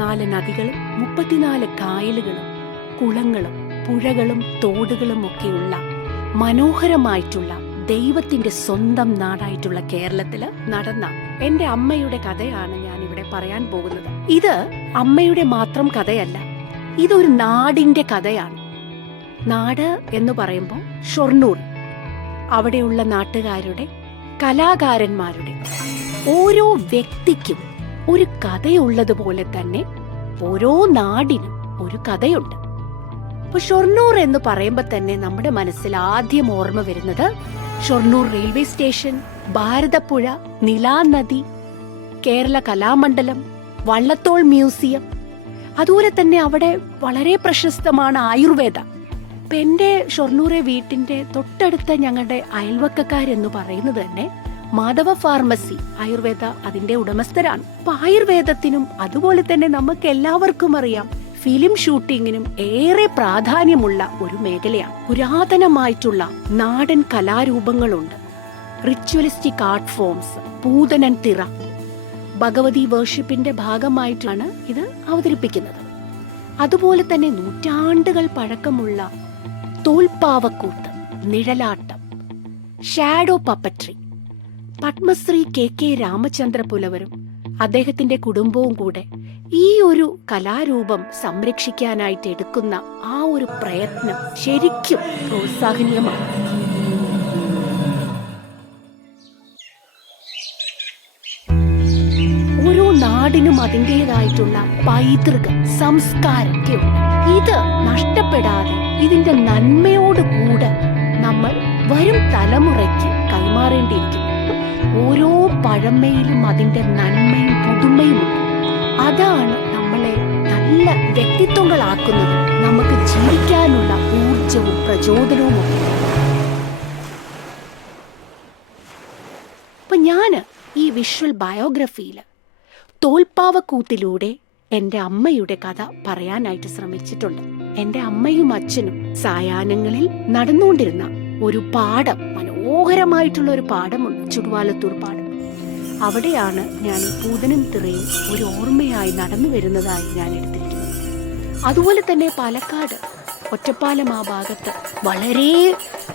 4 നദികളും 34 കായലുകളും കുളങ്ങളും പുഴകളും തോടുകളും ഒക്കെയുള്ള മനോഹരമായിട്ടുള്ള ദൈവത്തിന്റെ സ്വന്തം നാടായിട്ടുള്ള കേരളത്തില് നടന്ന എന്റെ അമ്മയുടെ കഥയാണ് ഞാൻ ഇവിടെ പറയാൻ പോകുന്നത്. ഇത് അമ്മയുടെ മാത്രം കഥയല്ല, ഇതൊരു നാടിന്റെ കഥയാണ്. നാട് എന്ന് പറയുമ്പോൾ ഷൊർണൂർ, അവിടെയുള്ള നാട്ടുകാരുടെ, കലാകാരന്മാരുടെ, ഓരോ വ്യക്തിക്കും ഒരു കഥയുള്ളതുപോലെ തന്നെ ഓരോ നാടിനും ഒരു കഥയുണ്ട്. അപ്പൊ ഷൊർണൂർ എന്ന് പറയുമ്പോൾ തന്നെ നമ്മുടെ മനസ്സിൽ ആദ്യം ഓർമ്മ വരുന്നത് ഷൊർണൂർ റെയിൽവേ സ്റ്റേഷൻ, ഭാരതപ്പുഴ, നിലാനദി, കേരള കലാമണ്ഡലം, വള്ളത്തോൾ മ്യൂസിയം, അതുപോലെ തന്നെ അവിടെ വളരെ പ്രശസ്തമാണ് ആയുർവേദ. ഇപ്പൊ എന്റെ ഷൊർണൂരെ വീട്ടിന്റെ തൊട്ടടുത്ത ഞങ്ങളുടെ അയൽവക്കക്കാരെന്ന് പറയുന്നത് തന്നെ മാധവ ഫാർമസി, ആയുർവേദ അതിന്റെ ഉടമസ്ഥരാണ്. അപ്പൊ ആയുർവേദത്തിനും അതുപോലെ തന്നെ നമുക്ക് എല്ലാവർക്കും അറിയാം ഫിലിം ഷൂട്ടിങ്ങിനും ഏറെ പ്രാധാന്യമുള്ള ഒരു മേഖലയാണ്. പുരാതനമായിട്ടുള്ള നാടൻ കലാരൂപങ്ങളുണ്ട്, റിച്വലിസ്റ്റിക് ആർട്ട് ഫോംസ്, പൂതനൻ തിറ, ഭഗവതി വേർഷിപ്പിന്റെ ഭാഗമായിട്ടാണ് ഇത് അവതരിപ്പിക്കുന്നത്. അതുപോലെ തന്നെ നൂറ്റാണ്ടുകൾ പഴക്കമുള്ള തോൽപ്പാവക്കൂത്ത്, Nizhalattam, shadow puppetry, Padmashri K Ramachandra പുലവരും അദ്ദേഹത്തിന്റെ കുടുംബവും കൂടെ ഈ ഒരു കലാരൂപം സംരക്ഷിക്കാനായിട്ട് എടുക്കുന്ന ആ ഒരു പ്രയത്നം ശരിക്കും പ്രോത്സാഹനീയമാണ്. ഓരോ നാടിനും അതിൻ്റെതായിട്ടുള്ള പൈതൃക സംസ്കാരമൊക്കെ ഉണ്ട്. ഇത് നഷ്ടപ്പെടാതെ ഇതിന്റെ നന്മയോടുകൂടെ നമ്മൾ വരും തലമുറയ്ക്ക് കൈമാറേണ്ടിയിരിക്കുന്നു. ഓരോ പഴമയിലും അതിന്റെ നന്മയും പുതുമയുമുണ്ട്. അതാണ് നമ്മളെ നല്ല വ്യക്തിത്വങ്ങളാക്കുന്നത്, നമുക്ക് ജീവിക്കാനുള്ള ഊർജവും പ്രചോദനവും ഒക്കെ. അപ്പൊ ഞാന് ഈ വിഷ്വൽ ബയോഗ്രഫിയില് തോൽപ്പാവക്കൂത്തിലൂടെ എന്റെ അമ്മയുടെ കഥ പറയാനായിട്ട് ശ്രമിച്ചിട്ടുണ്ട്. എന്റെ അമ്മയും അച്ഛനും സായാഹ്നങ്ങളിൽ നടന്നുകൊണ്ടിരുന്ന ഒരു പാടം, മനോഹരമായിട്ടുള്ള ഒരു പാടമുണ്ട്, ചുടുവാലത്തൂർ പാടം. അവിടെയാണ് ഞാൻ പൂതനും തിറയും ഒരു ഓർമ്മയായി നടന്നു വരുന്നതായി ഞാൻ എടുത്തിരിക്കുന്നത്. അതുപോലെ തന്നെ പാലക്കാട് ഒറ്റപ്പാലം ആ ഭാഗത്ത് വളരെ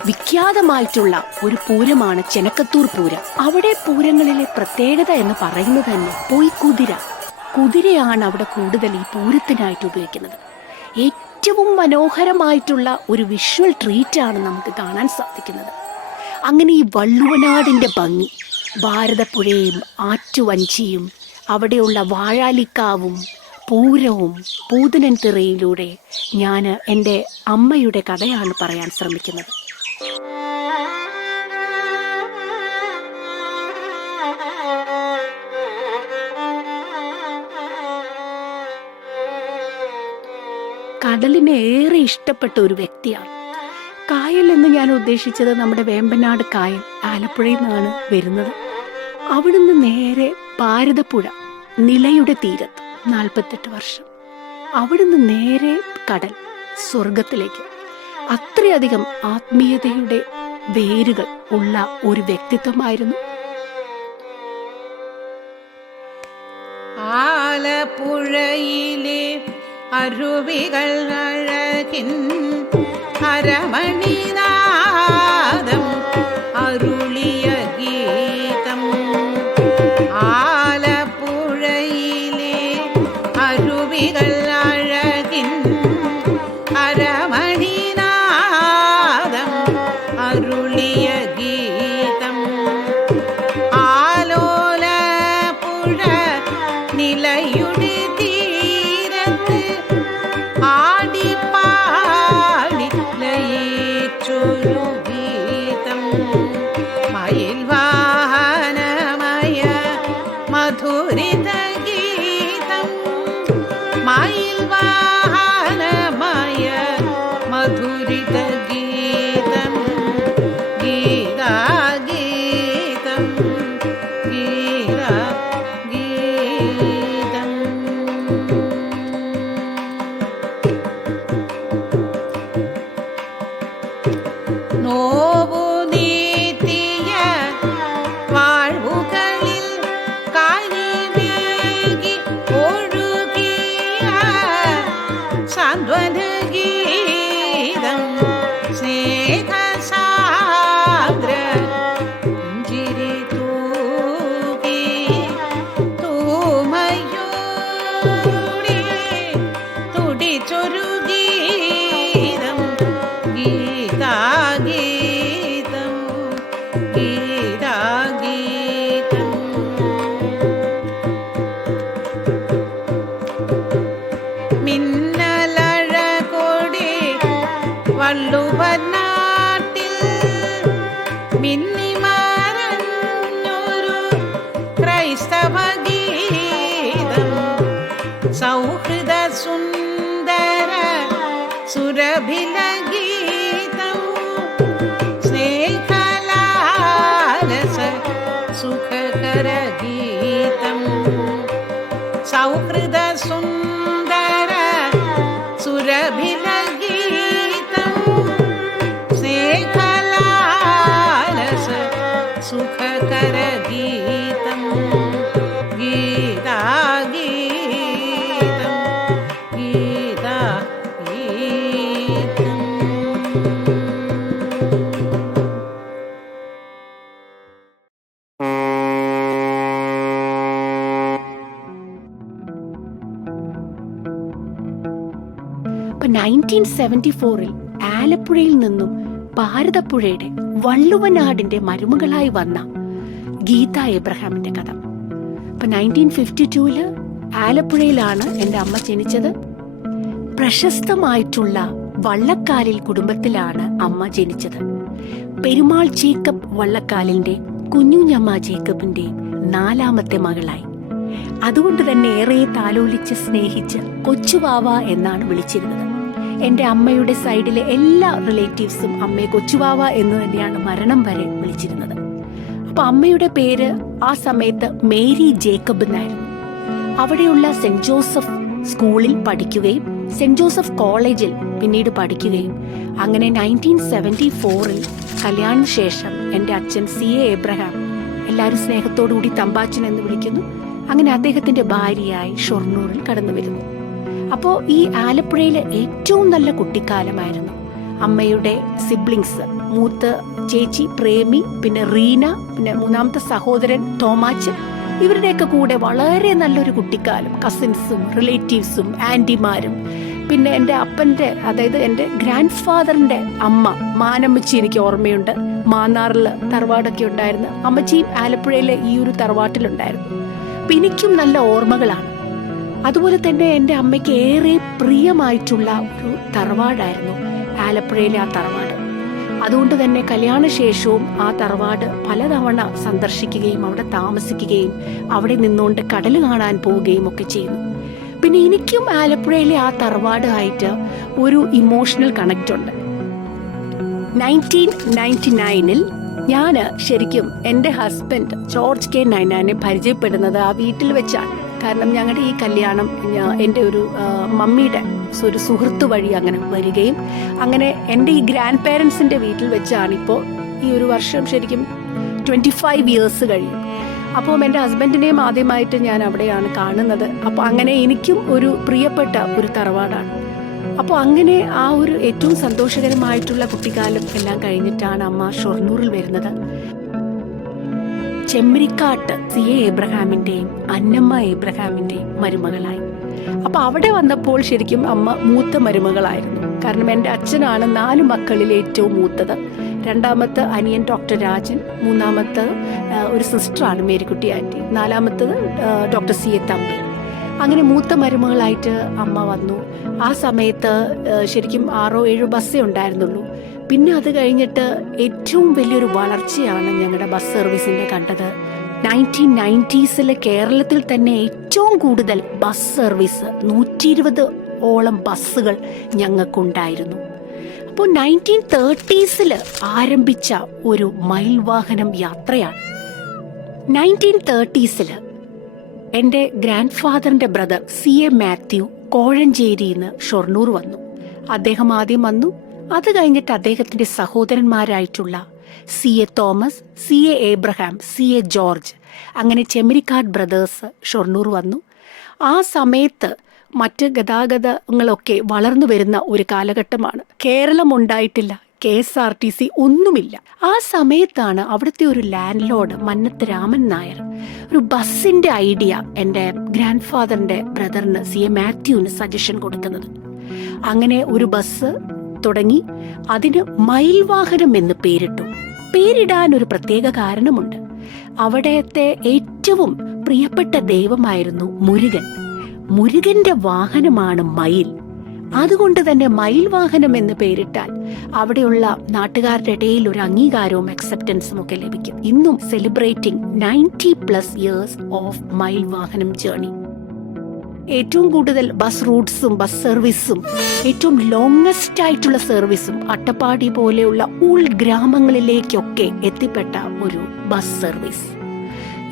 വിഖ്യാതമായിട്ടുള്ള ഒരു പൂരമാണ് ചെനക്കത്തൂർ പൂരം. അവിടെ പൂരങ്ങളിലെ പ്രത്യേകത എന്ന് പറയുന്നത് തന്നെ പൊയ്ക്കുതിര, കുതിരയാണ് അവിടെ കൂടുതൽ ഈ പൂരത്തിനായിട്ട് ഉപയോഗിക്കുന്നത്. ഏറ്റവും മനോഹരമായിട്ടുള്ള ഒരു വിഷ്വൽ ട്രീറ്റാണ് നമുക്ക് കാണാൻ സാധിക്കുന്നത്. അങ്ങനെ ഈ വള്ളുവനാടിന്റെ ഭംഗി, ഭാരതപ്പുഴയും ആറ്റുവഞ്ചിയും അവിടെയുള്ള വാഴാലിക്കാവും പൂരവും പൂതനൻ തിറയിലൂടെ ഞാൻ എൻ്റെ അമ്മയുടെ കഥയാണ് പറയാൻ ശ്രമിക്കുന്നത്. കടലിനെ ഏറെ ഇഷ്ടപ്പെട്ട ഒരു വ്യക്തിയാണ്. കായൽ എന്ന് ഞാൻ ഉദ്ദേശിച്ചത് നമ്മുടെ വേമ്പനാട് കായൽ, ആലപ്പുഴയിൽ നിന്നാണ് വരുന്നത്. അവിടുന്ന് നേരെ ഭാരതപ്പുഴ, നിലയുടെ തീരത്ത് 48 വർഷം, അവിടുന്ന് നേരെ കടൽ, സ്വർഗത്തിലേക്ക്. അത്രയധികം ആത്മീയതയുടെ വേരുകൾ ഉള്ള ഒരു വ്യക്തിത്വമായിരുന്നു. ആലപ്പുഴയിലെ അരുവികൾ അഴകിൻ അരമണിനാദം അരുളിയ ഗീതം. ആലപ്പുഴയിലെ അരുവികൾ അഴകിൻ അരമണിനാദം അരുളിയ ഗീതം. ആലോല പുഴ നിലയുടെ തീരത്ത് ആടിപ്പാടി ലയിച്ചൊരു ഗീതം. മയിൽ വാഹനമയ മധുരിത ഗീതം. മയിൽ വാഹനമയ മധുരിത ഗീതം. ഗീതാ ഗീതം ഗീതാ ഗീതം. നോവു നീത്തിയ വാഴ്വുകളിൽ കാലിവേകി ഒഴുകിയ സൗഹൃദ സുന്ദര സുരഭിലഗീതം സ്നേഹലാലസ സുഖകരഗീതം സൗഹൃദ സുന്ദര സുരഭിലഗീതം സ്നേഹലാലസ സുഖകരഗീതം ഗീതാ ഗീതം ഗീതാ ഗീതം. അപ്പൊ 1974 ആലപ്പുഴയിൽ നിന്നും ഭാരതപ്പുഴയുടെ വള്ളുവനാടിന്റെ മരുമകളായി വന്ന ഗീത എബ്രഹാമിന്റെ കഥ. അപ്പൊ 1952 ആലപ്പുഴയിലാണ് എൻ്റെ അമ്മ ജനിച്ചത്. പ്രശസ്തമായിട്ടുള്ള വള്ളക്കാലിൽ കുടുംബത്തിലാണ് അമ്മ ജനിച്ചത്. പെരുമാൾ ജേക്കബ് വള്ളക്കാലിന്റെ കുഞ്ഞുഞ്ഞമ്മ ജേക്കബിന്റെ 4ാമത്തെ മകളായി. അതുകൊണ്ട് തന്നെ ഏറെ താലോലിച്ച് സ്നേഹിച്ച് കൊച്ചുവാവ എന്നാണ് വിളിച്ചിരുന്നത്. എൻ്റെ അമ്മയുടെ സൈഡിലെ എല്ലാ റിലേറ്റീവ്സും അമ്മയെ കൊച്ചുവാവ എന്ന് തന്നെയാണ് മരണം വരെ വിളിച്ചിരുന്നത്. അപ്പൊ അമ്മയുടെ പേര് ആ സമയത്ത് മേരി ജേക്കബ് എന്നായിരുന്നു. അവിടെയുള്ള സെന്റ് ജോസഫ് സ്കൂളിൽ പഠിക്കുകയും സെന്റ് ജോസഫ് കോളേജിൽ പിന്നീട് പഠിക്കുകയും അങ്ങനെ 1974 കല്യാണത്തിന് ശേഷം എൻ്റെ അച്ഛൻ CA എബ്രഹാം, എല്ലാവരും സ്നേഹത്തോടുകൂടി തമ്പാച്ചൻ എന്ന് വിളിക്കുന്നു, അങ്ങനെ അദ്ദേഹത്തിന്റെ ഭാര്യയായി ഷൊർണൂരിൽ കടന്നു വരുന്നു. അപ്പോൾ ഈ ആലപ്പുഴയിലെ ഏറ്റവും നല്ല കുട്ടിക്കാലമായിരുന്നു. അമ്മയുടെ സിബ്ലിങ്സ്, മൂത്ത ചേച്ചി പ്രേമി, പിന്നെ റീന, പിന്നെ 3ാമത്തെ സഹോദരൻ തോമാച്ചൻ, ഇവരുടെയൊക്കെ കൂടെ വളരെ നല്ലൊരു കുട്ടിക്കാലം. കസിൻസും റിലേറ്റീവ്സും ആൻറ്റിമാരും, പിന്നെ എൻ്റെ അപ്പൻ്റെ, അതായത് എൻ്റെ ഗ്രാൻഡ് ഫാദറിൻ്റെ അമ്മ മാനമ്മച്ചി എനിക്ക് ഓർമ്മയുണ്ട്. മാന്നാറിൽ തറവാടൊക്കെ ഉണ്ടായിരുന്നു. അമ്മച്ചിയും ആലപ്പുഴയിലെ ഈ ഒരു തറവാട്ടിലുണ്ടായിരുന്നു. അപ്പം എനിക്കും നല്ല ഓർമ്മകളാണ്. അതുപോലെ തന്നെ എൻ്റെ അമ്മയ്ക്ക് ഏറെ പ്രിയമായിട്ടുള്ള ഒരു തറവാടായിരുന്നു ആലപ്പുഴയിലെ ആ തറവാട്. അതുകൊണ്ട് തന്നെ കല്യാണശേഷവും ആ തറവാട് പലതവണ സന്ദർശിക്കുകയും അവിടെ താമസിക്കുകയും അവിടെ നിന്നുകൊണ്ട് കടൽ കാണാൻ പോവുകയും ഒക്കെ ചെയ്യുന്നു. പിന്നെ എനിക്കും ആലപ്പുഴയിലെ ആ തറവാടായിട്ട് ഒരു ഇമോഷണൽ കണക്റ്റ് ഉണ്ട്. 1999 ഞാൻ ശരിക്കും എൻ്റെ ഹസ്ബൻഡ് ജോർജ് കെ നൈനാനെ പരിചയപ്പെടുന്നത് ആ വീട്ടിൽ വെച്ചാണ്. കാരണം ഞങ്ങളുടെ ഈ കല്യാണം എൻ്റെ ഒരു മമ്മിയുടെ ഒരു സുഹൃത്ത് വഴി അങ്ങനെ വരികയും അങ്ങനെ എൻ്റെ ഈ ഗ്രാൻഡ് പേരൻസിൻ്റെ വീട്ടിൽ വെച്ചാണ് ഇപ്പോൾ ഈ ഒരു വർഷം ശരിക്കും 25 years കഴിയും. അപ്പോൾ എൻ്റെ ഹസ്ബൻഡിനെയും ആദ്യമായിട്ട് ഞാൻ അവിടെയാണ് കാണുന്നത്. അപ്പോൾ അങ്ങനെ എനിക്കും ഒരു പ്രിയപ്പെട്ട ഒരു തറവാടാണ്. അപ്പോൾ അങ്ങനെ ആ ഒരു ഏറ്റവും സന്തോഷകരമായിട്ടുള്ള കുട്ടിക്കാലം എല്ലാം കഴിഞ്ഞിട്ടാണ് അമ്മ ഷൊർണൂറിൽ വരുന്നത്. ചെമ്മരിക്കാട്ട് CA എബ്രഹാമിന്റെയും അന്നമ്മ എബ്രഹാമിന്റെയും മരുമകളായി. അപ്പൊ അവിടെ വന്നപ്പോൾ ശരിക്കും അമ്മ മൂത്ത മരുമകളായിരുന്നു. കാരണം എൻ്റെ അച്ഛനാണ് 4 മക്കളിൽ ഏറ്റവും മൂത്തത്. 2ാമത്തെ അനിയൻ ഡോക്ടർ രാജൻ, 3ാമത്തെ ഒരു സിസ്റ്ററാണ് മേരിക്കുട്ടി ആൻറ്റി, 4ാമത്തത് ഡോക്ടർ CA തമ്പി. അങ്ങനെ മൂത്ത മരുമകളായിട്ട് അമ്മ വന്നു. ആ സമയത്ത് ശരിക്കും 6-7 ബസ്സേ ഉണ്ടായിരുന്നുള്ളൂ. പിന്നെ അത് കഴിഞ്ഞിട്ട് ഏറ്റവും വലിയൊരു വളർച്ചയാണ് ഞങ്ങളുടെ ബസ് സർവീസിൻ്റെ കണ്ടത്. 1990s കേരളത്തിൽ തന്നെ ഏറ്റവും കൂടുതൽ ബസ് സർവീസ് 120ഓളം ബസ്സുകൾ ഞങ്ങൾക്കുണ്ടായിരുന്നു. അപ്പോൾ 1930s ആരംഭിച്ച ഒരു മയിൽ വാഹനം യാത്രയാണ്. 1930s എൻ്റെ ഗ്രാൻഡ് ഫാദറിൻ്റെ ബ്രദർ CA മാത്യു കോഴഞ്ചേരിയിൽ നിന്ന് ഷൊർണൂർ വന്നു. അദ്ദേഹം ആദ്യം വന്നു. അത് കഴിഞ്ഞിട്ട് അദ്ദേഹത്തിൻ്റെ സഹോദരന്മാരായിട്ടുള്ള CA Thomas, CA Abraham, CA George, അങ്ങനെ ചെമ്മരിക്കാട് ബ്രദേഴ്സ് ഷൊർണൂർ വന്നു. ആ സമയത്ത് മറ്റ് ഗതാഗതങ്ങളൊക്കെ വളർന്നു വരുന്ന ഒരു കാലഘട്ടമാണ്. കേരളം ഉണ്ടായിട്ടില്ല, KSRTC ഒന്നുമില്ല. ആ സമയത്താണ് അവിടുത്തെ ഒരു ലാൻഡ് ലോർഡ് മന്നത്ത് രാമൻ നായർ ഒരു ബസ്സിൻ്റെ ഐഡിയ എൻ്റെ ഗ്രാൻഡ് ഫാദറിൻ്റെ ബ്രദറിന് CA മാത്യുവിന് സജഷൻ കൊടുക്കുന്നത്. അങ്ങനെ ഒരു ബസ് തുടങ്ങി. അതിന് മയിൽ വാഹനം എന്ന് പേരിട്ടു. പേരിടാൻ ഒരു പ്രത്യേക കാരണമുണ്ട്. അവിടത്തെ ഏറ്റവും പ്രിയപ്പെട്ട ദൈവമായിരുന്നു മുരുകൻ. മുരുകന്റെ വാഹനമാണ് മയിൽ. അതുകൊണ്ട് തന്നെ മയിൽ വാഹനം എന്ന് പേരിട്ടാൽ അവിടെയുള്ള നാട്ടുകാരുടെ ഇടയിൽ ഒരു അംഗീകാരവും അക്സെപ്റ്റൻസും ഒക്കെ ലഭിക്കും. ഇന്നും സെലിബ്രേറ്റിംഗ് 90+ years ഓഫ് മയിൽ വാഹനം ജേർണി. ഏറ്റവും കൂടുതൽ ബസ് റൂട്ട്സും ബസ് സർവീസും ഏറ്റവും ലോങ്ങസ്റ്റ് ആയിട്ടുള്ള സർവീസും അട്ടപ്പാടി പോലെയുള്ള ഉൾഗ്രാമങ്ങളിലേക്കൊക്കെ എത്തിപ്പെട്ട ഒരു ബസ് സർവീസ്.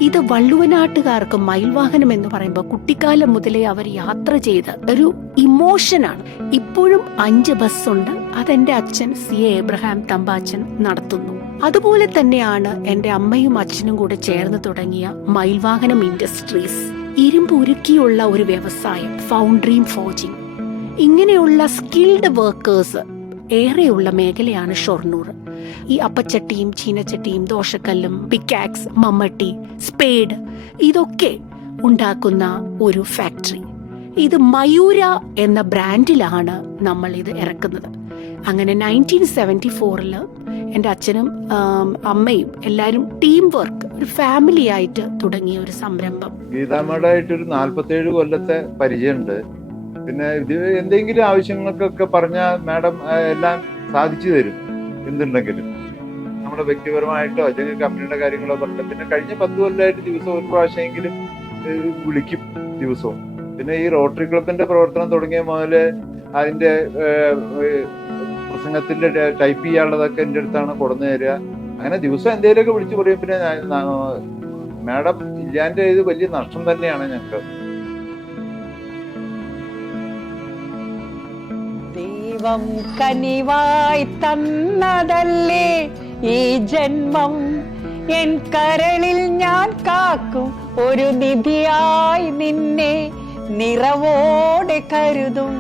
ഇത് വള്ളുവനാട്ടുകാർക്ക് മയിൽവാഹനം എന്ന് പറയുമ്പോൾ കുട്ടിക്കാലം മുതലേ അവർ യാത്ര ചെയ്ത ഒരു ഇമോഷനാണ്. ഇപ്പോഴും 5 ബസ്സുണ്ട്. അതെന്റെ അച്ഛൻ CA എബ്രഹാം തമ്പാച്ചൻ നടത്തുന്നു. അതുപോലെ തന്നെയാണ് എൻ്റെ അമ്മയും അച്ഛനും കൂടെ ചേർന്ന് തുടങ്ങിയ മയിൽവാഹനം ഇൻഡസ്ട്രീസ്. ഇരുമ്പ് ഉരുക്കിയുള്ള ഒരു വ്യവസായം, ഫൗണ്ടറിയും ഫോർജിങ്, ഇങ്ങനെയുള്ള സ്കിൽഡ് വർക്കേഴ്സ് ഏറെയുള്ള മേഖലയാണ് ഷൊർണൂർ. ഈ അപ്പച്ചട്ടിയും ചീനച്ചട്ടിയും ദോശക്കല്ലും പിക്കാക്സ്, മമ്മട്ടി, സ്പേഡ് ഇതൊക്കെ ഉണ്ടാക്കുന്ന ഒരു ഫാക്ടറി. ഇത് മയൂര എന്ന ബ്രാൻഡിലാണ് നമ്മൾ ഇത് ഇറക്കുന്നത്. അങ്ങനെ 1974 എൻ്റെ അച്ഛനും അമ്മയും എല്ലാവരും ടീം വർക്ക്, ഒരു ഫാമിലി ആയിട്ട് തുടങ്ങിയ ഒരു സംരംഭം. ഗീതാമ്മയുടെയായിട്ടൊരു 47 കൊല്ലത്തെ പരിചയമുണ്ട്. പിന്നെ ഇത് എന്തെങ്കിലും ആവശ്യങ്ങൾക്കൊക്കെ പറഞ്ഞാൽ മാഡം എല്ലാം സാധിച്ചു തരും. എന്തുണ്ടെങ്കിലും നമ്മുടെ വ്യക്തിപരമായിട്ടോ അല്ലെങ്കിൽ കമ്പനിയുടെ കാര്യങ്ങളോ പറഞ്ഞിട്ട്. പിന്നെ കഴിഞ്ഞ 10 കൊല്ലമായിട്ട് ദിവസം ഒരു പ്രാവശ്യമെങ്കിലും വിളിക്കും ദിവസവും. പിന്നെ ഈ റോട്ടറി ക്ലബിന്റെ പ്രവർത്തനം തുടങ്ങിയ മുതല് അതിന്റെ പ്രസംഗത്തിന്റെ ടൈപ്പ് ചെയ്യാനുള്ളതൊക്കെ എൻ്റെ അടുത്താണ് കൊടുന്നു തരിക. അങ്ങനെ ദിവസം എന്തെങ്കിലുമൊക്കെ വിളിച്ചു പറയും. പിന്നെ മാഡം ഇല്ലാൻ്റെ ഇത് വലിയ നഷ്ടം തന്നെയാണ് ഞങ്ങൾക്ക്. ദൈവം കനിവായി തന്നതല്ലേ ഈ ജന്മം, എൻ കരളിൽ ഞാൻ കാക്കും ഒരു നിധിയായി നിന്നെ, നിറവോടെ കരുതും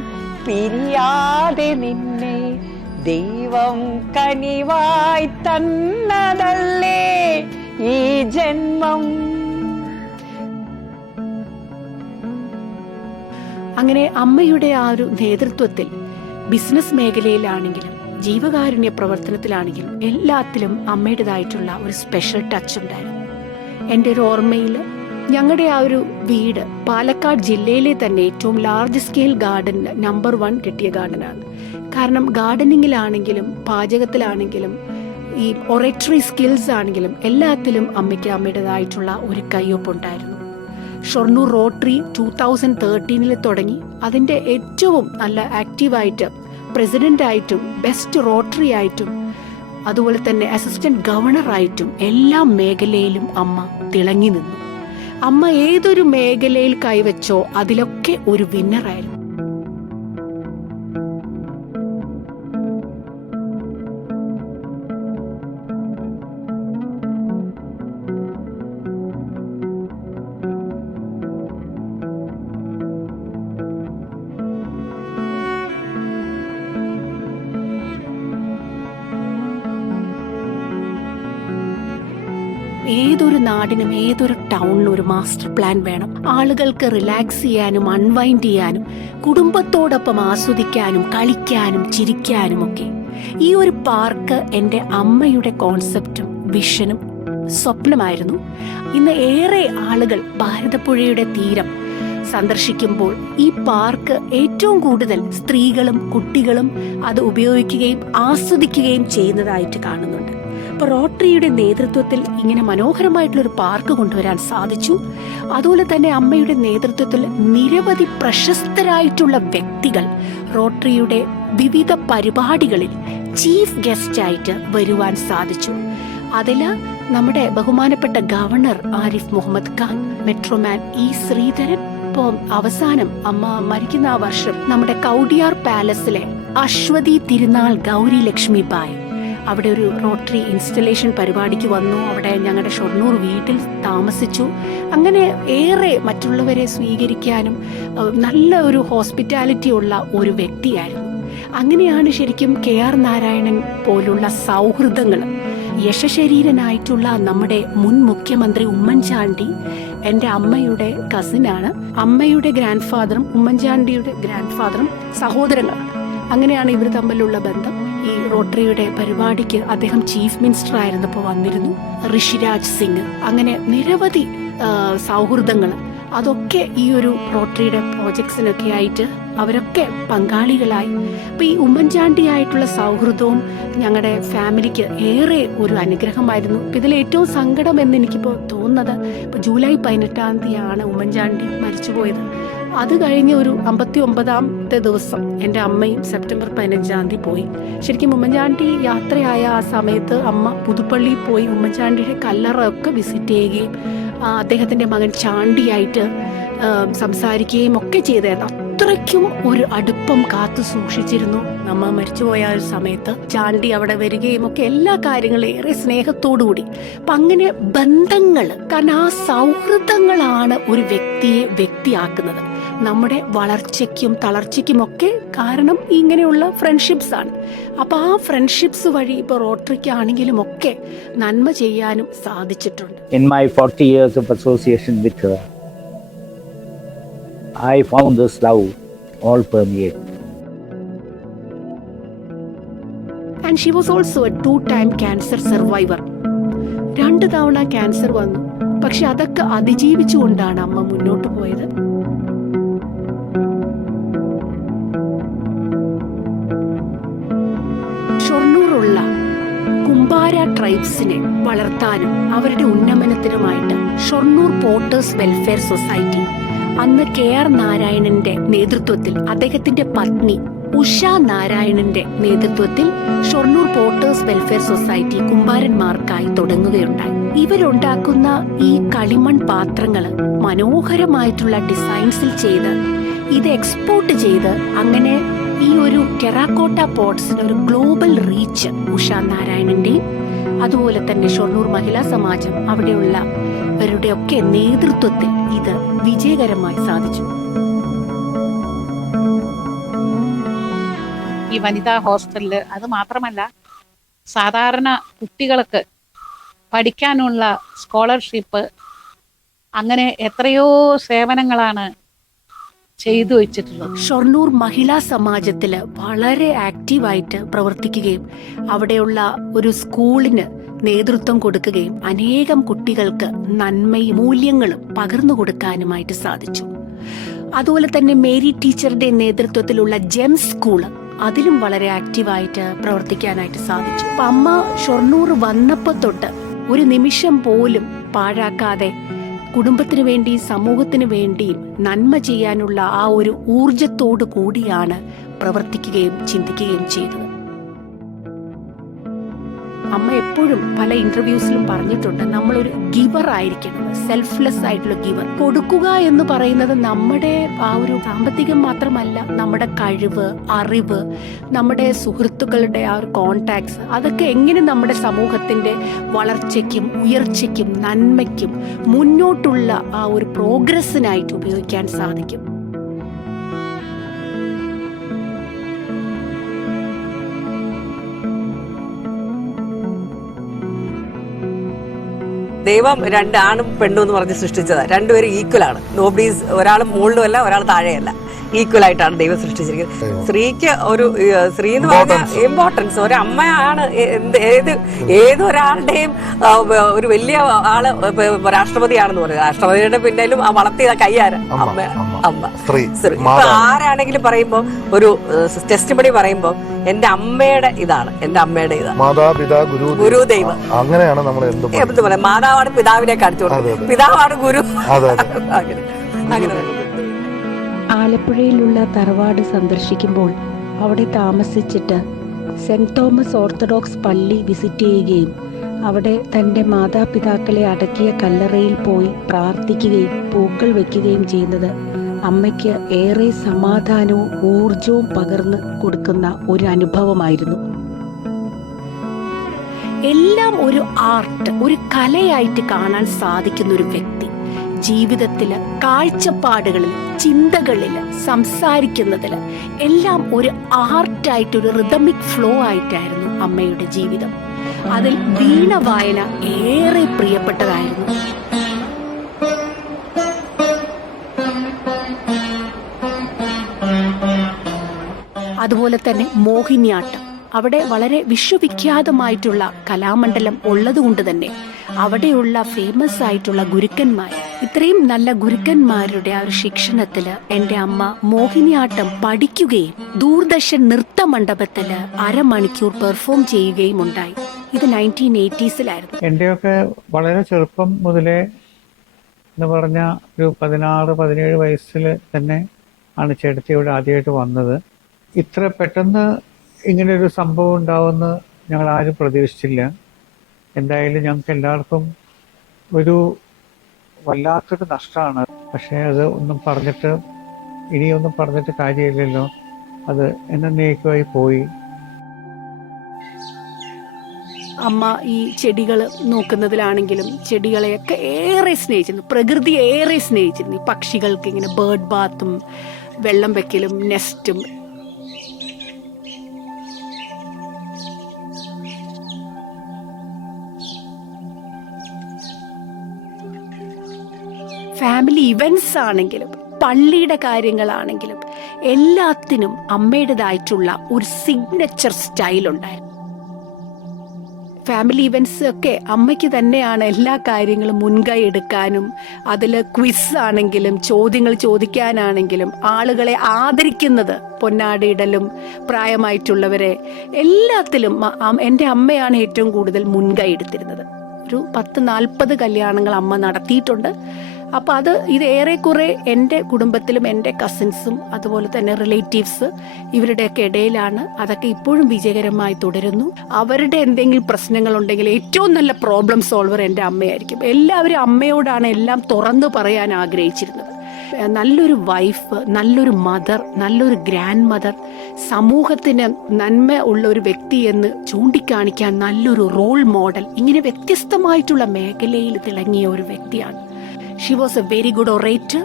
പിരിയാതെ നിന്നെ. ദൈവം കനിവായി തന്നതല്ലേ ഈ ജന്മം. അങ്ങനെ അമ്മയുടെ ആ ഒരു നേതൃത്വത്തിൽ ബിസിനസ് മേഖലയിലാണെങ്കിലും ജീവകാരുണ്യ പ്രവർത്തനത്തിലാണെങ്കിലും എല്ലാത്തിലും അമ്മയുടേതായിട്ടുള്ള ഒരു സ്പെഷ്യൽ ടച്ച് ഉണ്ടായിരുന്നു. എൻ്റെ ഒരു ഓർമ്മയിൽ ഞങ്ങളുടെ ആ ഒരു വീട് പാലക്കാട് ജില്ലയിലെ തന്നെ ഏറ്റവും ലാർജ് സ്കെയിൽ ഗാർഡൻ നമ്പർ 1 കിട്ടിയ ഗാർഡനാണ്. കാരണം ഗാർഡനിങ്ങിലാണെങ്കിലും പാചകത്തിലാണെങ്കിലും ഈ ഒറേറ്ററി സ്കിൽസ് ആണെങ്കിലും എല്ലാത്തിലും അമ്മയ്ക്ക് അമ്മയുടേതായിട്ടുള്ള ഒരു കയ്യൊപ്പുണ്ടായിരുന്നു. ഷൊർണൂർ റോട്ടറി 2013 തുടങ്ങി അതിൻ്റെ ഏറ്റവും നല്ല ആക്റ്റീവായിട്ട് പ്രസിഡന്റായിട്ടും ബെസ്റ്റ് റോട്ടറി ആയിട്ടും അതുപോലെ തന്നെ അസിസ്റ്റന്റ് ഗവർണറായിട്ടും എല്ലാ മേഖലയിലും അമ്മ തിളങ്ങി നിന്നു. അമ്മ ഏതൊരു മേഖലയിൽ കൈവച്ചോ അതിലൊക്കെ ഒരു വിന്നറായിരുന്നു. ഏതൊരു നാടിനും ഏതൊരു ടൗണിനും ഒരു മാസ്റ്റർ പ്ലാൻ വേണം. ആളുകൾക്ക് റിലാക്സ് ചെയ്യാനും അൺവൈൻഡ് ചെയ്യാനും കുടുംബത്തോടൊപ്പം ആസ്വദിക്കാനും കളിക്കാനും ചിരിക്കാനും ഒക്കെ. ഈ ഒരു പാർക്ക് എൻ്റെ അമ്മയുടെ കോൺസെപ്റ്റും വിഷനും സ്വപ്നമായിരുന്നു. ഇന്ന് ഏറെ ആളുകൾ ഭാരതപ്പുഴയുടെ തീരം സന്ദർശിക്കുമ്പോൾ ഈ പാർക്ക് ഏറ്റവും കൂടുതൽ സ്ത്രീകളും കുട്ടികളും അത് ഉപയോഗിക്കുകയും ആസ്വദിക്കുകയും ചെയ്യുന്നതായിട്ട് കാണുന്നുണ്ട്. അപ്പോൾ റോട്ടറിയുടെ നേതൃത്വത്തിൽ ഇങ്ങനെ മനോഹരമായിട്ടുള്ളൊരു പാർക്ക് കൊണ്ടുവരാൻ സാധിച്ചു. അതുപോലെ തന്നെ അമ്മയുടെ നേതൃത്വത്തിൽ നിരവധി പ്രശസ്തരായിട്ടുള്ള വ്യക്തികൾ റോട്ടറിയുടെ വിവിധ പരിപാടികളിൽ ചീഫ് ഗസ്റ്റായിട്ട് വരുവാൻ സാധിച്ചു. അതിൽ നമ്മുടെ ബഹുമാനപ്പെട്ട governor Arif Mohammed Khan, metroman E. Sreedharan, ഇപ്പോൾ അവസാനം അമ്മ മരിക്കുന്ന ആ വർഷം നമ്മുടെ കൗഡിയാർ പാലസിലെ അശ്വതി തിരുനാൾ ഗൗരി ലക്ഷ്മി ബായ് അവിടെ ഒരു റോട്ടറി ഇൻസ്റ്റലേഷൻ പരിപാടിക്ക് വന്നു. അവിടെ ഞങ്ങളുടെ ഷൊർണൂർ വീട്ടിൽ താമസിച്ചു. അങ്ങനെ ഏറെ മറ്റുള്ളവരെ സ്വീകരിക്കാനും നല്ല ഒരു ഹോസ്പിറ്റാലിറ്റി ഉള്ള ഒരു വ്യക്തിയായിരുന്നു. അങ്ങനെയാണ് ശരിക്കും KR നാരായണൻ പോലുള്ള സൗഹൃദങ്ങൾ. യശശരീരനായിട്ടുള്ള നമ്മുടെ മുൻ മുഖ്യമന്ത്രി ഉമ്മൻചാണ്ടി എൻ്റെ അമ്മയുടെ കസിനാണ്. അമ്മയുടെ ഗ്രാൻഡ് ഫാദറും ഉമ്മൻചാണ്ടിയുടെ ഗ്രാൻഡ് ഫാദറും സഹോദരങ്ങളാണ്. അങ്ങനെയാണ് ഇവർ തമ്മിലുള്ള ബന്ധം. ഈ റോട്ടറിയുടെ പരിപാടിക്ക് അദ്ദേഹം ചീഫ് മിനിസ്റ്റർ ആയിരുന്നപ്പോൾ വന്നിരുന്നു. ഋഷിരാജ് സിംഗ്, അങ്ങനെ നിരവധി സൗഹൃദങ്ങൾ അതൊക്കെ ഈ ഒരു റോട്ടറിയുടെ പ്രോജക്ട്സിനൊക്കെ ആയിട്ട് അവരൊക്കെ പങ്കാളികളായി. അപ്പൊ ഈ ഉമ്മൻചാണ്ടിയായിട്ടുള്ള സൗഹൃദവും ഞങ്ങളുടെ ഫാമിലിക്ക് ഏറെ ഒരു അനുഗ്രഹമായിരുന്നു. ഇപ്പൊ ഇതിൽ ഏറ്റവും സങ്കടം എന്ന് എനിക്കിപ്പോൾ തോന്നുന്നത്, ഇപ്പൊ ജൂലൈ 18-ാം തീയതിയാണ് ഉമ്മൻചാണ്ടി മരിച്ചുപോയത്. അത് കഴിഞ്ഞ് ഒരു 59-ാമത്തെ ദിവസം എൻ്റെ അമ്മയും സെപ്റ്റംബർ 15-ാം തീയതി പോയി. ശരിക്കും ഉമ്മൻചാണ്ടി യാത്രയായ ആ സമയത്ത് അമ്മ പുതുപ്പള്ളിയിൽ പോയി ഉമ്മൻചാണ്ടിയുടെ കല്ലറയൊക്കെ വിസിറ്റ് ചെയ്യുകയും അദ്ദേഹത്തിൻ്റെ മകൻ ചാണ്ടിയായിട്ട് സംസാരിക്കുകയും ഒക്കെ ചെയ്തായിരുന്നു. അത്രയ്ക്കും ഒരു അടുപ്പം കാത്തു സൂക്ഷിച്ചിരുന്നു. അമ്മ മരിച്ചുപോയ ഒരു സമയത്ത് ചാണ്ടി അവിടെ വരികയും ഒക്കെ എല്ലാ കാര്യങ്ങളും ഏറെ സ്നേഹത്തോടുകൂടി. അപ്പം അങ്ങനെ ബന്ധങ്ങൾ, കാരണം ആ സൗഹൃദങ്ങളാണ് ഒരു വ്യക്തിയെ വ്യക്തിയാക്കുന്നത്. നമ്മുടെ വളർച്ചയ്ക്കും തളർച്ചയ്ക്കും ഒക്കെ കാരണം ഇങ്ങനെയുള്ള ഫ്രണ്ട്ഷിപ്സ് ആണ്. അപ്പൊ ആ ഫ്രണ്ട്ഷിപ്സ് വഴി ഇപ്പൊ റോട്ടറിക്കാണെങ്കിലും ഒക്കെ നന്മ ചെയ്യാനും സാധിച്ചിട്ടുണ്ട്. In my 40 years of association with her, I found this love all permeate. And she was also a 2-time cancer survivor. 2 തവണ ക്യാൻസർ വന്നു. പക്ഷെ അതൊക്കെ അതിജീവിച്ചുകൊണ്ടാണ് അമ്മ മുന്നോട്ട് പോയത്. ഷൊർണൂറുള്ള കുംബാര ട്രൈബ്സിനെ വളർത്താനും അവരുടെ ഉന്നമനത്തിനുമായിട്ട് ഷൊർണൂർ പോർട്ടേഴ്സ് വെൽഫെയർ സൊസൈറ്റി, അന്ന് KR നാരായണന്റെ നേതൃത്വത്തിൽ അദ്ദേഹത്തിന്റെ പത്നി ഉഷ നാരായണന്റെ നേതൃത്വത്തിൽ ഷൊർണൂർ പോർട്ടേഴ്സ് വെൽഫെയർ സൊസൈറ്റി കുംബാരന്മാർക്കായി തുടങ്ങുകയുണ്ടായി. ഇവരുണ്ടാക്കുന്ന ഈ കളിമൺ പാത്രങ്ങൾ മനോഹരമായിട്ടുള്ള ഡിസൈൻസിൽ ചെയ്ത് ഇത് എക്സ്പോർട്ട് ചെയ്ത് അങ്ങനെ ഈ ഒരു ടെറാക്കോട്ട പോട്ട്സിന് ഒരു ഗ്ലോബൽ റീച്ച് ഉഷ നാരായണന്റെയും അതുപോലെ തന്നെ ഷൊർണൂർ മഹിളാ സമാജം അവിടെയുള്ളവരുടെയൊക്കെ നേതൃത്വത്തിൽ ഇത് വിജയകരമായി സാധിച്ചു. ഈ വനിതാ ഹോസ്റ്റലില് അത് മാത്രമല്ല, സാധാരണ കുട്ടികൾക്ക് പഠിക്കാനുള്ള സ്കോളർഷിപ്പ്, അങ്ങനെ എത്രയോ സേവനങ്ങളാണ് ചെയ്തു വെച്ചിട്ടുള്ളത്. ഷൊർണൂർ മഹിളാ സമാജത്തില് വളരെ ആക്റ്റീവായിട്ട് പ്രവർത്തിക്കുകയും അവിടെയുള്ള ഒരു സ്കൂളിന് നേതൃത്വം കൊടുക്കുകയും അനേകം കുട്ടികൾക്ക് നന്മയും മൂല്യങ്ങളും പകർന്നു കൊടുക്കാനുമായിട്ട് സാധിച്ചു. അതുപോലെ തന്നെ മേരി ടീച്ചറുടെ നേതൃത്വത്തിലുള്ള ജെം സ്കൂള്, അതിലും വളരെ ആക്റ്റീവായിട്ട് പ്രവർത്തിക്കാനായിട്ട് സാധിച്ചു. അപ്പൊ അമ്മ ഷൊർണൂർ വന്നപ്പോ തൊട്ട് ഒരു നിമിഷം പോലും പാഴാക്കാതെ കുടുംബത്തിന് വേണ്ടിയും സമൂഹത്തിന് വേണ്ടിയും നന്മ ചെയ്യാനുള്ള ആ ഒരു ഊർജത്തോടു കൂടിയാണ് പ്രവർത്തിക്കുകയും ചിന്തിക്കുകയും ചെയ്തത്. അമ്മ എപ്പോഴും പല ഇന്റർവ്യൂസിലും പറഞ്ഞിട്ടുണ്ട്, നമ്മളൊരു ഗിവർ ആയിരിക്കണം, സെൽഫ്ലെസ് ആയിട്ടുള്ള ഗിവർ. കൊടുക്കുക എന്ന് പറയുന്നത് നമ്മുടെ ആ ഒരു സാമ്പത്തികം മാത്രമല്ല, നമ്മുടെ കഴിവ്, അറിവ്, നമ്മുടെ സുഹൃത്തുക്കളുടെ ആ ഒരു കോണ്ടാക്ട്സ്, അതൊക്കെ എങ്ങനെ നമ്മുടെ സമൂഹത്തിന്റെ വളർച്ചയ്ക്കും ഉയർച്ചയ്ക്കും നന്മയ്ക്കും മുന്നോട്ടുള്ള ആ ഒരു പ്രോഗ്രസ്സിനായിട്ട് ഉപയോഗിക്കാൻ സാധിക്കും. ദൈവം 2 ആണും പെണ്ണും എന്ന് പറഞ്ഞ് സൃഷ്ടിച്ചതാണ്. രണ്ടുപേരും ഈക്വൽ ആണ്. നോബഡീസ്, ഒരാൾ മുകളിലുമല്ല ഒരാൾ താഴെയല്ല, ഈക്വൽ ആയിട്ടാണ് ദൈവം സൃഷ്ടിച്ചിരിക്കുന്നത്. സ്ത്രീക്ക് ഒരു സ്ത്രീ എന്ന് പറഞ്ഞ ഇമ്പോർട്ടൻസ്, ഒരു അമ്മയാണ് ഏതൊരാളുടെയും ഒരു വലിയ ആള്. രാഷ്ട്രപതിയാണെന്ന് പറയുന്നത്, രാഷ്ട്രപതിയുടെ പിന്നിലും ആ വളർത്തിയ കൈയാര അമ്മ. സ്ത്രീ ആരാണെങ്കിലും പറയുമ്പോ ഒരു ടെസ്റ്റിമണി പറയുമ്പോ എന്റെ അമ്മയുടെ ഇതാണ്, എന്റെ അമ്മയുടെ ഇതാണ് മാതാപിതാ ഗുരുദൈവം. അങ്ങനെയാണ് നമ്മൾ എന്ത് പറയാം, മാതാവാണ് പിതാവിനെ കാണിച്ചു കൊടുക്കുന്നത്, പിതാവാണ് ഗുരു. അങ്ങനെ ആലപ്പുഴയിലുള്ള തറവാട് സന്ദർശിക്കുമ്പോൾ അവിടെ താമസിച്ചിട്ട് സെന്റ് തോമസ് ഓർത്തഡോക്സ് പള്ളി വിസിറ്റ് ചെയ്യുകയും അവിടെ തൻ്റെ മാതാപിതാക്കളെ അടക്കിയ കല്ലറയിൽ പോയി പ്രാർത്ഥിക്കുകയും പൂക്കൾ വയ്ക്കുകയും ചെയ്യുന്നത് അമ്മയ്ക്ക് ഏറെ സമാധാനവും ഊർജവും പകർന്നു കൊടുക്കുന്ന ഒരു അനുഭവമായിരുന്നു. എല്ലാം ഒരു ആർട്ട്, ഒരു കലയായിട്ട് കാണാൻ സാധിക്കുന്ന ഒരു വ്യക്തി, ജീവിതത്തില് കാഴ്ചപ്പാടുകളിൽ, ചിന്തകളിൽ, സംസാരിക്കുന്നതിൽ എല്ലാം ഒരു ആർട്ടായിട്ട്, ഒരു റിതമിക് ഫ്ലോ ആയിട്ടായിരുന്നു അമ്മയുടെ ജീവിതം. അതിൽ വീണ വായന ഏറെ പ്രിയപ്പെട്ടതായിരുന്നു. അതുപോലെ തന്നെ മോഹിനിയാട്ടം, അവിടെ വളരെ വിശ്വവിഖ്യാതമായിട്ടുള്ള കലാമണ്ഡലം ഉള്ളതുകൊണ്ട് തന്നെ അവിടെയുള്ള ഫേമസ് ആയിട്ടുള്ള ഗുരുക്കന്മാർ ഇത്രയും നല്ല ഗുരുക്കന്മാരുടെ ആ ഒരു ശിക്ഷണത്തില് എൻ്റെ അമ്മ മോഹിനിയാട്ടം പഠിക്കുകയും ദൂരദർശൻ നൃത്ത മണ്ഡപത്തില് അരമണിക്കൂർ പെർഫോം ചെയ്യുകയും ഉണ്ടായി. ഇത് 1980s. എൻ്റെയൊക്കെ വളരെ ചെറുപ്പം മുതലേ എന്ന് പറഞ്ഞാൽ ഒരു 16-17 വയസ്സിൽ തന്നെ ആണ് ചേട്ടത്തി ഇവിടെ ആദ്യമായിട്ട് വന്നത്. ഇത്ര പെട്ടെന്ന് ഇങ്ങനൊരു സംഭവം ഉണ്ടാവുമെന്ന് ഞങ്ങൾ ആരും പ്രതീക്ഷിച്ചില്ല. എന്തായാലും ഞങ്ങൾക്ക് എല്ലാവർക്കും ഒരു വല്ലാത്തൊരു നഷ്ടമാണ്. പക്ഷേ അത് ഇനിയൊന്നും പറഞ്ഞിട്ട് കാര്യമില്ലല്ലോ, അത് എന്നേക്കുമായി പോയി. അമ്മ ഈ ചെടികൾ നോക്കുന്നതിലാണെങ്കിലും ചെടികളെയൊക്കെ ഏറെ സ്നേഹിച്ചിരുന്നു, പ്രകൃതിയെ ഏറെ സ്നേഹിച്ചിരുന്നു. ഈ പക്ഷികൾക്ക് ഇങ്ങനെ ബേർഡ് ബാത്തും വെള്ളം വെക്കലും നെസ്റ്റും. ഫാമിലി ഇവന്റ്സ് ആണെങ്കിലും പള്ളിയുടെ കാര്യങ്ങളാണെങ്കിലും എല്ലാത്തിനും അമ്മയുടേതായിട്ടുള്ള ഒരു സിഗ്നേച്ചർ സ്റ്റൈൽ ഉണ്ടായിരുന്നു. ഫാമിലി ഇവന്റ്സ് ഒക്കെ അമ്മയ്ക്ക് തന്നെയാണ് എല്ലാ കാര്യങ്ങളും മുൻകൈ എടുക്കാനും, അതിൽ ക്വിസ് ആണെങ്കിലും ചോദ്യങ്ങൾ ചോദിക്കാനാണെങ്കിലും ആളുകളെ ആദരിക്കുന്നത്, പൊന്നാടിയിടലും പ്രായമായിട്ടുള്ളവരെ എല്ലാത്തിലും എൻ്റെ അമ്മയാണ് ഏറ്റവും കൂടുതൽ മുൻകൈ എടുത്തിരുന്നത്. ഒരു 10-40 കല്യാണങ്ങൾ അമ്മ നടത്തിയിട്ടുണ്ട്. അപ്പോൾ ഇത് ഏറെക്കുറെ എൻ്റെ കുടുംബത്തിലും എൻ്റെ കസിൻസും അതുപോലെ തന്നെ റിലേറ്റീവ്സ് ഇവരുടെയൊക്കെ ഇടയിലാണ്. അതൊക്കെ ഇപ്പോഴും വിജയകരമായി തുടരുന്നു. അവരുടെ എന്തെങ്കിലും പ്രശ്നങ്ങളുണ്ടെങ്കിൽ ഏറ്റവും നല്ല പ്രോബ്ലം സോൾവർ എൻ്റെ അമ്മയായിരിക്കും. എല്ലാവരും അമ്മയോടാണ് എല്ലാം തുറന്നു പറയാൻ ആഗ്രഹിച്ചിരുന്നത്. നല്ലൊരു വൈഫ്, നല്ലൊരു മദർ, നല്ലൊരു ഗ്രാൻഡ് മദർ, സമൂഹത്തിന് നന്മ ഉള്ള ഒരു വ്യക്തി എന്ന് ചൂണ്ടിക്കാണിക്കാൻ നല്ലൊരു റോൾ മോഡൽ, ഇങ്ങനെ വ്യത്യസ്തമായിട്ടുള്ള മേഖലയിൽ തിളങ്ങിയ ഒരു വ്യക്തിയാണ്. She was a very good orator.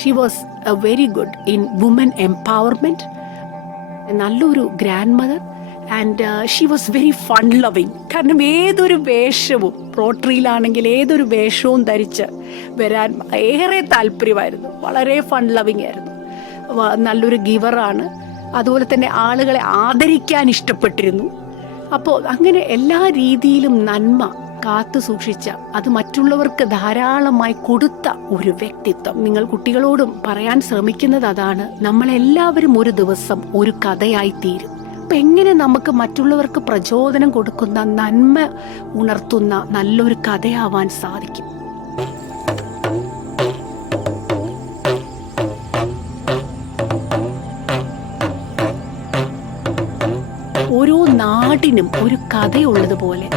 She was a very good in women empowerment. നല്ലൊരു grand mother and she was very fun loving. കാരണം ഏതൊരു വേഷവും, റോട്ടറിയിലാണെങ്കിൽ ഏതൊരു വേഷവും ധരിച്ച് വരാൻ ഏറെ താല്പര്യമായിരുന്നു. വളരെ ഫൺ ലവിങ് ആയിരുന്നു. നല്ലൊരു ഗിവറാണ്. അതുപോലെ തന്നെ ആളുകളെ ആദരിക്കാൻ ഇഷ്ടപ്പെട്ടിരുന്നു. അപ്പോൾ അങ്ങനെ എല്ലാ രീതിയിലും നന്മ കാത്തു സൂക്ഷിച്ച, അത് മറ്റുള്ളവർക്ക് ധാരാളമായി കൊടുത്ത ഒരു വ്യക്തിത്വം. നിങ്ങൾ കുട്ടികളോടും പറയാൻ ശ്രമിക്കുന്നത് അതാണ്. നമ്മളെല്ലാവരും ഒരു ദിവസം ഒരു കഥയായി തീരും. അപ്പം എങ്ങനെ നമുക്ക് മറ്റുള്ളവർക്ക് പ്രചോദനം കൊടുക്കുന്ന, നന്മ ഉണർത്തുന്ന നല്ലൊരു കഥയാവാൻ സാധിക്കും? ഓരോ നാടിനും ഒരു കഥയുള്ളതുപോലെ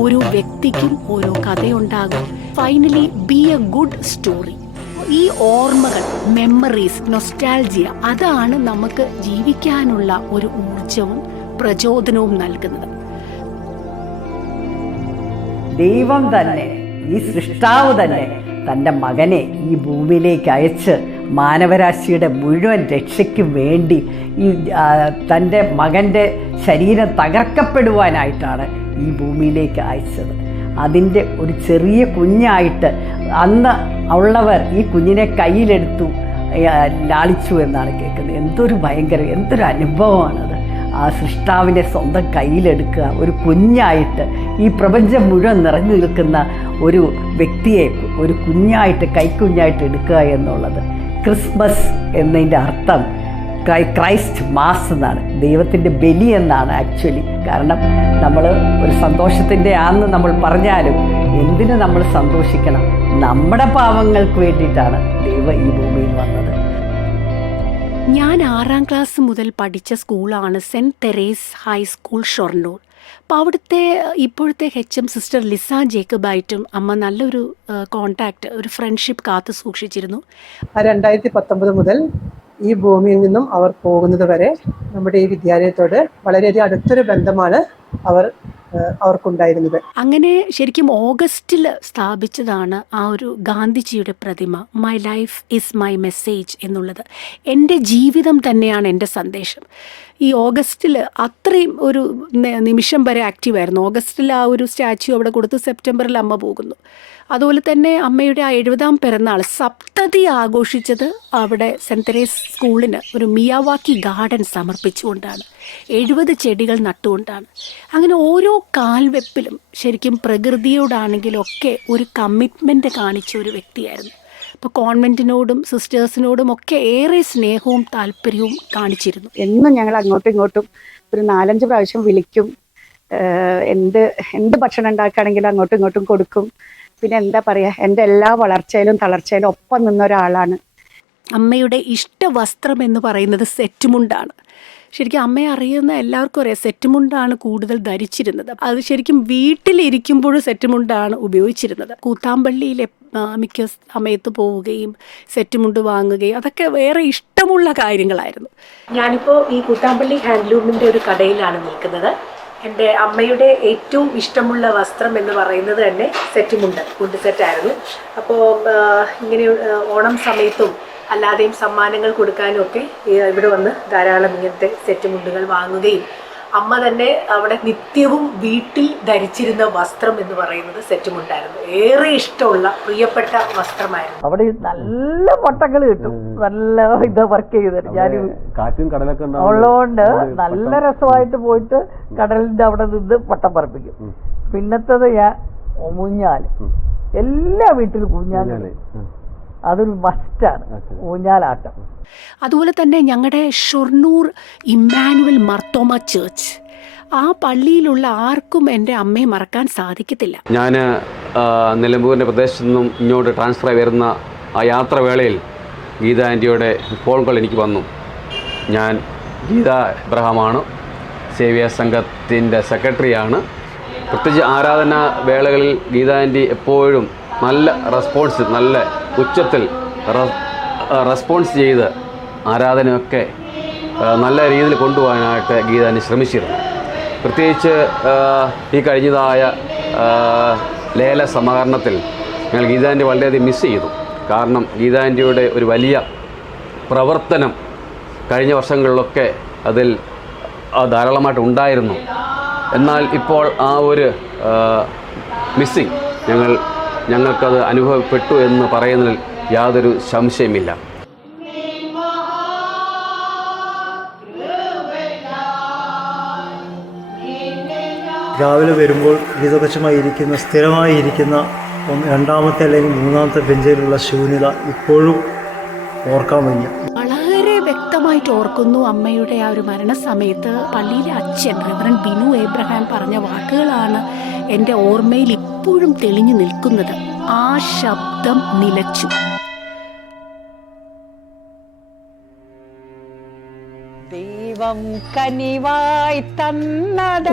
ഓരോ വ്യക്തിക്കും ഓരോ കഥയുണ്ടാകും. Finally be a good story. ഈ ഓർമ്മകൾ, മെമ്മറീസ്, നൊസ്റ്റാൾജിയ, അതാണ് നമുക്ക് ജീവിക്കാനുള്ള ഒരു ഊർജവും പ്രചോദനവും നൽകുന്നത്. ദൈവം തന്നെ, ഈ സൃഷ്ടാവ് തന്നെ തൻ്റെ മകനെ ഈ ഭൂമിയിലേക്ക് അയച്ച് മാനവരാശിയുടെ മുഴുവൻ രക്ഷയ്ക്കും വേണ്ടി ഈ തൻ്റെ മകൻ്റെ ശരീരം തകർക്കപ്പെടുവാനായിട്ടാണ് ഈ ഭൂമിയിലേക്ക് അയച്ചത്. അതിൻ്റെ ഒരു ചെറിയ കുഞ്ഞായിട്ട് അന്ന് ഉള്ളവർ ഈ കുഞ്ഞിനെ കയ്യിലെടുത്തു ലാളിച്ചു എന്നാണ് കേൾക്കുന്നത്. എന്തൊരു അനുഭവമാണത്. ആ സൃഷ്ടാവിനെ സ്വന്തം കയ്യിലെടുക്കുക, ഒരു കുഞ്ഞായിട്ട് ഈ പ്രപഞ്ചം മുഴുവൻ നിറഞ്ഞു നിൽക്കുന്ന ഒരു വ്യക്തിയെ ഒരു കുഞ്ഞായിട്ട്, കൈക്കുഞ്ഞായിട്ട് എടുക്കുക എന്നുള്ളത്. ക്രിസ്മസ് എന്നതിൻ്റെ അർത്ഥം ക്രൈസ്റ്റ് മാസ് എന്നാണ്, ദൈവത്തിൻ്റെ ബലി എന്നാണ് ആക്ച്വലി. കാരണം നമ്മൾ ഒരു സന്തോഷത്തിൻ്റെ ആന്ന് നമ്മൾ പറഞ്ഞാലും എന്തിനു നമ്മൾ സന്തോഷിക്കണം? നമ്മുടെ പാവങ്ങൾക്ക് വേണ്ടിയിട്ടാണ് ദൈവം ഈ ഭൂമിയിൽ വന്നത്. ഞാൻ 6ാം ക്ലാസ് മുതൽ പഠിച്ച സ്കൂളാണ് സെൻറ്റ് തെരേസ് ഹൈസ്കൂൾ, ഷൊർണൂർ. അപ്പോൾ അവിടുത്തെ ഇപ്പോഴത്തെ HM സിസ്റ്റർ ലിസ ജേക്കബായിട്ടും അമ്മ നല്ലൊരു കോണ്ടാക്റ്റ്, ഒരു ഫ്രണ്ട്ഷിപ്പ് കാത്തു സൂക്ഷിച്ചിരുന്നു. 2019 മുതൽ ഈ ഭൂമിയിൽ നിന്നും അവർ പോകുന്നത് വരെ നമ്മുടെ ഈ വിദ്യാലയത്തോട് വളരെയധികം അടുത്തൊരു ബന്ധമാണ് അവർക്കുണ്ടായിരുന്നത്. അങ്ങനെ ശരിക്കും ഓഗസ്റ്റിൽ സ്ഥാപിച്ചതാണ് ആ ഒരു ഗാന്ധിജിയുടെ പ്രതിമ. My life is my message എന്നുള്ളത്. എൻ്റെ ജീവിതം തന്നെയാണ് എൻ്റെ സന്ദേശം. ഈ ഓഗസ്റ്റിൽ അത്രയും ഒരു നിമിഷം വരെ ആക്റ്റീവായിരുന്നു. ഓഗസ്റ്റിൽ ആ ഒരു സ്റ്റാച്യു അവിടെ കൊടുത്ത് സെപ്റ്റംബറിൽ അമ്മ പോകുന്നു. അതുപോലെ തന്നെ അമ്മയുടെ ആ 70ാം പിറന്നാൾ, സപ്ത ശതാബ്ദി ആഘോഷിച്ചത് അവിടെ സെൻറ് തെരേസ് സ്കൂളിന് ഒരു മിയാവാക്കി ഗാർഡൻ സമർപ്പിച്ചുകൊണ്ടാണ്. 70 ചെടികൾ നട്ടുകൊണ്ടാണ്. അങ്ങനെ ഓരോ കാൽവെപ്പിലും ശരിക്കും പ്രകൃതിയോടാണെങ്കിലും ഒക്കെ ഒരു കമ്മിറ്റ്മെൻറ്റ് കാണിച്ച ഒരു വ്യക്തിയായിരുന്നു. ഇപ്പോൾ കോൺവെൻറ്റിനോടും സിസ്റ്റേഴ്സിനോടും ഒക്കെ ഏറെ സ്നേഹവും താല്പര്യവും കാണിച്ചിരുന്നു. എന്നും ഞങ്ങൾ അങ്ങോട്ടും ഇങ്ങോട്ടും ഒരു 4-5 പ്രാവശ്യം വിളിക്കും. എന്ത് ഭക്ഷണം ഉണ്ടാക്കുകയാണെങ്കിലും അങ്ങോട്ടും ഇങ്ങോട്ടും കൊടുക്കും. പിന്നെ എന്താ പറയുക, എൻ്റെ എല്ലാ വളർച്ചയിലും തളർച്ചയിലും ഒപ്പം നിന്ന ഒരാളാണ്. അമ്മയുടെ ഇഷ്ടവസ്ത്രം എന്ന് പറയുന്നത് സെറ്റുമുണ്ടാണ്. ശരിക്കും അമ്മയെ അറിയുന്ന എല്ലാവർക്കും അറിയാം, സെറ്റുമുണ്ടാണ് കൂടുതൽ ധരിച്ചിരുന്നത്. അത് ശരിക്കും വീട്ടിലിരിക്കുമ്പോഴും സെറ്റുമുണ്ടാണ് ഉപയോഗിച്ചിരുന്നത്. കൂത്താമ്പള്ളിയിലെ മിക്ക സമയത്ത് പോവുകയും സെറ്റുമുണ്ട് വാങ്ങുകയും അതൊക്കെ വേറെ ഇഷ്ടമുള്ള കാര്യങ്ങളായിരുന്നു. ഞാനിപ്പോൾ ഈ കൂത്താമ്പള്ളി ഹാൻഡ്ലൂമിൻ്റെ ഒരു കടയിലാണ് നിൽക്കുന്നത്. എൻ്റെ അമ്മയുടെ ഏറ്റവും ഇഷ്ടമുള്ള വസ്ത്രം എന്ന് പറയുന്നത് തന്നെ മുണ്ട് സെറ്റായിരുന്നു. അപ്പോൾ ഇങ്ങനെ ഓണം സമയത്തും അല്ലാതെയും സമ്മാനങ്ങൾ കൊടുക്കാനും ഒക്കെ ഇവിടെ വന്ന് ധാരാളം ഇങ്ങനത്തെ സെറ്റ് മുണ്ടുകൾ വാങ്ങുകയും അമ്മ തന്നെ അവിടെ നിത്യവും വീട്ടിൽ ധരിച്ചിരുന്ന വസ്ത്രം എന്ന് പറയുന്നത് സെറ്റ് മുണ്ടായിരുന്നു. ഏറെ ഇഷ്ടമുള്ള പ്രിയപ്പെട്ട വസ്ത്രമായിരുന്നു. അവിടെ നല്ല പട്ടങ്ങൾ കിട്ടും, നല്ല ഇത് വർക്ക് ചെയ്തത്. ഞാൻ കാറ്റും കടലൊക്കെ ഉള്ളതുകൊണ്ട് നല്ല രസമായിട്ട് പോയിട്ട് കടലിന്റെ അവിടെ നിന്ന് പട്ടം പറപ്പിക്കും. പിന്നത്തത് ഞാൻ ഊഞ്ഞാൽ, എല്ലാ വീട്ടിലും ഊഞ്ഞാൽ, അതൊരു മസ്റ്റാണ് ഊഞ്ഞാലാട്ടം. അതുപോലെ തന്നെ ഞങ്ങളുടെ ഷൊർണൂർ ഇമ്മാനുവൽ മർത്തോമ ചേർച്ച്, ആ പള്ളിയിലുള്ള ആർക്കും എൻ്റെ അമ്മയെ മറക്കാൻ സാധിക്കത്തില്ല. ഞാൻ നിലമ്പൂരിൻ്റെ പ്രദേശത്തു നിന്നും ഇങ്ങോട്ട് ട്രാൻസ്ഫർ ആയി വരുന്ന ആ യാത്രവേളയിൽ ഗീത ആൻറ്റിയുടെ ഫോൺ കോൾ എനിക്ക് വന്നു. ഞാൻ ഗീത എബ്രഹാമാണ്, സേവ്യ സംഘത്തിൻ്റെ സെക്രട്ടറിയാണ്. പ്രത്യേകിച്ച് ആരാധന വേളകളിൽ ഗീത ആൻറ്റി എപ്പോഴും നല്ല റെസ്പോൺസ്, നല്ല ഉച്ചത്തിൽ റെസ്പോൺസ് ചെയ്ത് ആരാധനയൊക്കെ നല്ല രീതിയിൽ കൊണ്ടുപോകാനായിട്ട് ഗീത ആൻറ്റി ശ്രമിച്ചിരുന്നു. പ്രത്യേകിച്ച് ഈ കഴിഞ്ഞതായ ലേല സമാഹരണത്തിൽ ഞങ്ങൾ ഗീത ആൻറ്റി വളരെയധികം മിസ് ചെയ്തു. കാരണം ഗീത ആൻറ്റിയുടെ ഒരു വലിയ പ്രവർത്തനം കഴിഞ്ഞ വർഷങ്ങളിലൊക്കെ അതിൽ ധാരാളമായിട്ട് ഉണ്ടായിരുന്നു. എന്നാൽ ഇപ്പോൾ ആ ഒരു മിസ്സിങ് ഞങ്ങൾക്കത് അനുഭവപ്പെട്ടു എന്ന് പറയുന്നതിൽ യാതൊരു സംശയമില്ല. രാവിലെ വരുമ്പോൾ ഗീതപക്ഷമായി ഇരിക്കുന്ന, സ്ഥിരമായി ഇരിക്കുന്ന രണ്ടാമത്തെ അല്ലെങ്കിൽ മൂന്നാമത്തെ ബെഞ്ചിലുള്ള ശൂന്യത ഇപ്പോഴും ഓർക്കാൻ വയ്യ. വളരെ വ്യക്തമായിട്ട് ഓർക്കുന്നു അമ്മയുടെ ആ ഒരു മരണസമയത്ത് പള്ളിയിലെ അച്ഛൻ റെവറൻഡ് ബിനു എബ്രഹാം പറഞ്ഞ വാക്കുകളാണ് എൻ്റെ ഓർമ്മയിൽ ഇപ്പോഴും തെളിഞ്ഞു നിൽക്കുന്നത്. ആ ശബ്ദം നിലച്ചു.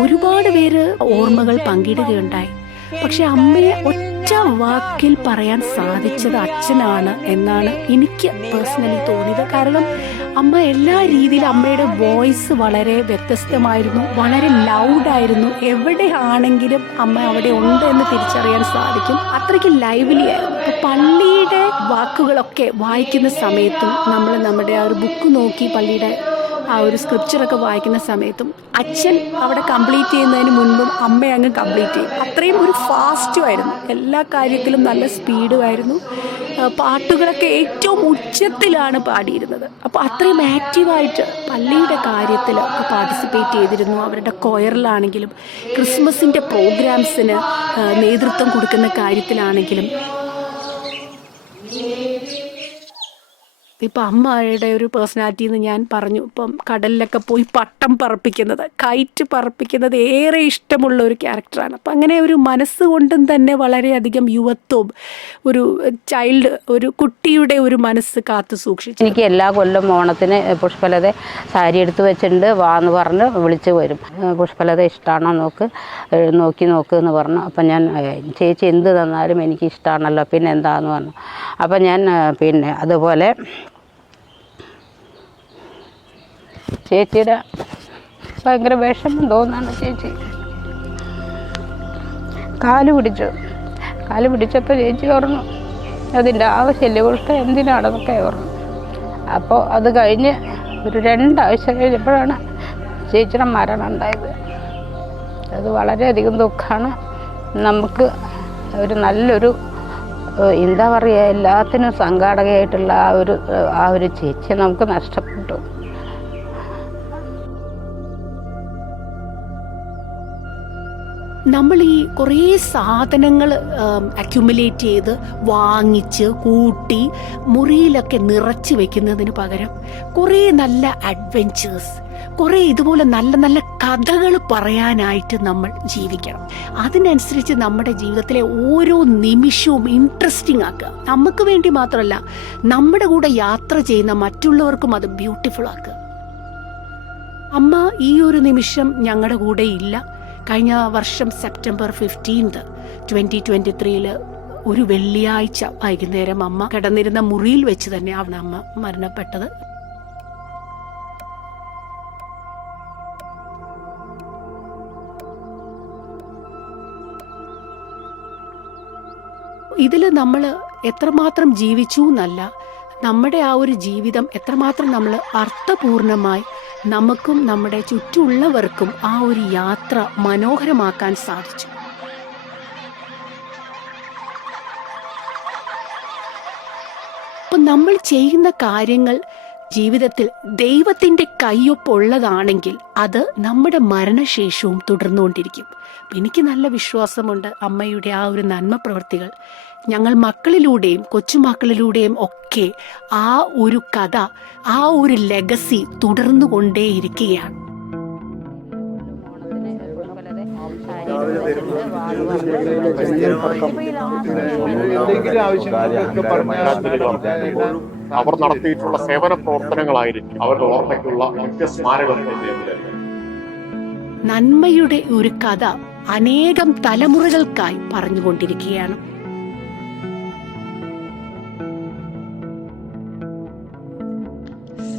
ഒരുപാട് പേര് ഓർമ്മകൾ പങ്കിടുകയുണ്ടായി. പക്ഷെ അമ്മയെ ഒറ്റ വാക്കിൽ പറയാൻ സാധിച്ചത് അച്ഛനാണ് എന്നാണ് എനിക്ക് പേഴ്സണലി തോന്നിയത്. കാരണം അമ്മ എല്ലാ രീതിയിലും, അമ്മയുടെ വോയിസ് വളരെ വ്യത്യസ്തമായിരുന്നു, വളരെ ലൗഡായിരുന്നു. എവിടെയാണെങ്കിലും അമ്മ അവിടെ ഉണ്ട് എന്ന് തിരിച്ചറിയാൻ സാധിക്കും. അത്രയ്ക്ക് ലൈവ്ലി ആയിരുന്നു. പള്ളിയുടെ വാക്കുകളൊക്കെ വായിക്കുന്ന സമയത്തും നമ്മൾ നമ്മുടെ ആ ഒരു ബുക്ക് നോക്കി പള്ളിയുടെ ആ ഒരു സ്ക്രിപ്ചറൊക്കെ വായിക്കുന്ന സമയത്തും അച്ഛൻ അവിടെ കംപ്ലീറ്റ് ചെയ്യുന്നതിന് മുൻപും അമ്മ അങ്ങ് കംപ്ലീറ്റ് ചെയ്യും. അത്രയും ഒരു ഫാസ്റ്റുമായിരുന്നു, എല്ലാ കാര്യത്തിലും നല്ല സ്പീഡുമായിരുന്നു. പാട്ടുകളൊക്കെ ഏറ്റവും ഉച്ചത്തിലാണ് പാടിയിരുന്നത്. അപ്പോൾ അത്രയും ആക്റ്റീവായിട്ട് പള്ളിയുടെ കാര്യത്തിൽ പാർട്ടിസിപ്പേറ്റ് ചെയ്തിരുന്നു. അവരുടെ കൊയറിലാണെങ്കിലും ക്രിസ്മസിൻ്റെ പ്രോഗ്രാംസിന് നേതൃത്വം കൊടുക്കുന്ന കാര്യത്തിലാണെങ്കിലും. ഇപ്പം അമ്മയുടെ ഒരു പേഴ്സണാലിറ്റി എന്ന് ഞാൻ പറഞ്ഞു. ഇപ്പം കടലിലൊക്കെ പോയി പട്ടം പറപ്പിക്കുന്നത്, കൈറ്റ് പറപ്പിക്കുന്നത് ഏറെ ഇഷ്ടമുള്ള ഒരു ക്യാരക്ടറാണ്. അപ്പം അങ്ങനെ ഒരു മനസ്സുകൊണ്ടും തന്നെ വളരെയധികം യുവത്വവും ഒരു ഒരു കുട്ടിയുടെ ഒരു മനസ്സ് കാത്തു സൂക്ഷിച്ചു. എനിക്ക് എല്ലാ കൊല്ലം ഓണത്തിന് പുഷ്പലത സാരി എടുത്ത് വെച്ചിട്ടുണ്ട്, വാന്ന് പറഞ്ഞ് വിളിച്ച് വരും. പുഷ്പലത ഇഷ്ടമാണോ നോക്കി എന്ന് പറഞ്ഞു. അപ്പം ഞാൻ ചേച്ചി എന്ത് തന്നാലും എനിക്ക് ഇഷ്ടമാണല്ലോ, പിന്നെ എന്താന്ന് പറഞ്ഞു. അപ്പം ഞാൻ പിന്നെ അതുപോലെ ചേച്ചിയുടെ ഭയങ്കര വിഷമം തോന്നാണ്. ചേച്ചി കാല് പിടിച്ചപ്പോൾ ചേച്ചി ഓർന്നു അതിൻ്റെ ആവശ്യമില്ല, പുഷ്പ എന്തിനാണെന്നൊക്കെ ഓർന്നു. അപ്പോൾ അത് കഴിഞ്ഞ് ഒരു 2 ആഴ്ച കഴിഞ്ഞപ്പോഴാണ് ചേച്ചിയുടെ മരണം ഉണ്ടായത്. അത് വളരെയധികം ദുഃഖമാണ്. നമുക്ക് ഒരു നല്ലൊരു എന്താ പറയുക, എല്ലാത്തിനും സംഘാടകയായിട്ടുള്ള ആ ഒരു ചേച്ചിയെ നമുക്ക് നഷ്ടപ്പെട്ടു. നമ്മൾ ഈ കുറേ സാധനങ്ങൾ അക്യുമുലേറ്റ് ചെയ്ത് വാങ്ങിച്ച് കൂട്ടി മുറിയിലൊക്കെ നിറച്ച് വെക്കുന്നതിന് പകരം കുറേ നല്ല അഡ്വെഞ്ചേഴ്സ്, കുറേ ഇതുപോലെ നല്ല നല്ല കഥകൾ പറയാനായിട്ട് നമ്മൾ ജീവിക്കണം. അതിനനുസരിച്ച് നമ്മുടെ ജീവിതത്തിലെ ഓരോ നിമിഷവും ഇൻട്രസ്റ്റിംഗ് ആക്കുക. നമുക്ക് വേണ്ടി മാത്രമല്ല, നമ്മുടെ കൂടെ യാത്ര ചെയ്യുന്ന മറ്റുള്ളവർക്കും അത് ബ്യൂട്ടിഫുൾ ആക്കുക. അമ്മ ഈ ഒരു നിമിഷം ഞങ്ങളുടെ കൂടെ ഇല്ല. കഴിഞ്ഞ വർഷം സെപ്റ്റംബർ 15, 2023 ഒരു വെള്ളിയാഴ്ച വൈകുന്നേരം അമ്മ കിടന്നിരുന്ന മുറിയിൽ വെച്ച് തന്നെയാണ് അമ്മ മരണപ്പെട്ടത്. ഇതിൽ നമ്മൾ എത്രമാത്രം ജീവിച്ചു എന്നല്ല, നമ്മുടെ ആ ഒരു ജീവിതം എത്രമാത്രം നമ്മൾ അർത്ഥപൂർണമായി നമുക്കും നമ്മുടെ ചുറ്റുമുള്ളവർക്കും ആ ഒരു യാത്ര മനോഹരമാക്കാൻ സാധിച്ചു. അപ്പം നമ്മൾ ചെയ്യുന്ന കാര്യങ്ങൾ ജീവിതത്തിൽ ദൈവത്തിൻ്റെ കയ്യൊപ്പുള്ളതാണെങ്കിൽ അത് നമ്മുടെ മരണശേഷവും തുടർന്നുകൊണ്ടിരിക്കും. എനിക്ക് നല്ല വിശ്വാസമുണ്ട് അമ്മയുടെ ആ ഒരു നന്മ പ്രവൃത്തികൾ ഞങ്ങൾ മക്കളിലൂടെയും കൊച്ചുമക്കളിലൂടെയും ഒക്കെ ആ ഒരു കഥ, ആ ഒരു ലെഗസി തുടർന്നുകൊണ്ടേയിരിക്കുകയാണ്. അവർ നടത്തിയിട്ടുള്ള സേവന പ്രവർത്തനങ്ങളായിരിക്കും അവരുടെ ഓർമ്മയ്ക്കുള്ള സ്മാരകം. നന്മയുടെ ഒരു കഥ അനേകം തലമുറകൾക്കായി പറഞ്ഞുകൊണ്ടിരിക്കുകയാണ്.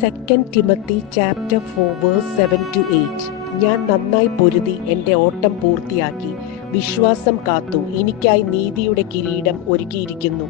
Second Timothy chapter 4 verse 7-8. ഞാൻ നന്നായി പൊരുതി എൻ്റെ ഓട്ടം പൂർത്തിയാക്കി, വിശ്വാസം കാത്തു, എനിക്കായി നീതിയുടെ കിരീടം ഒരുക്കിയിരിക്കുന്നു.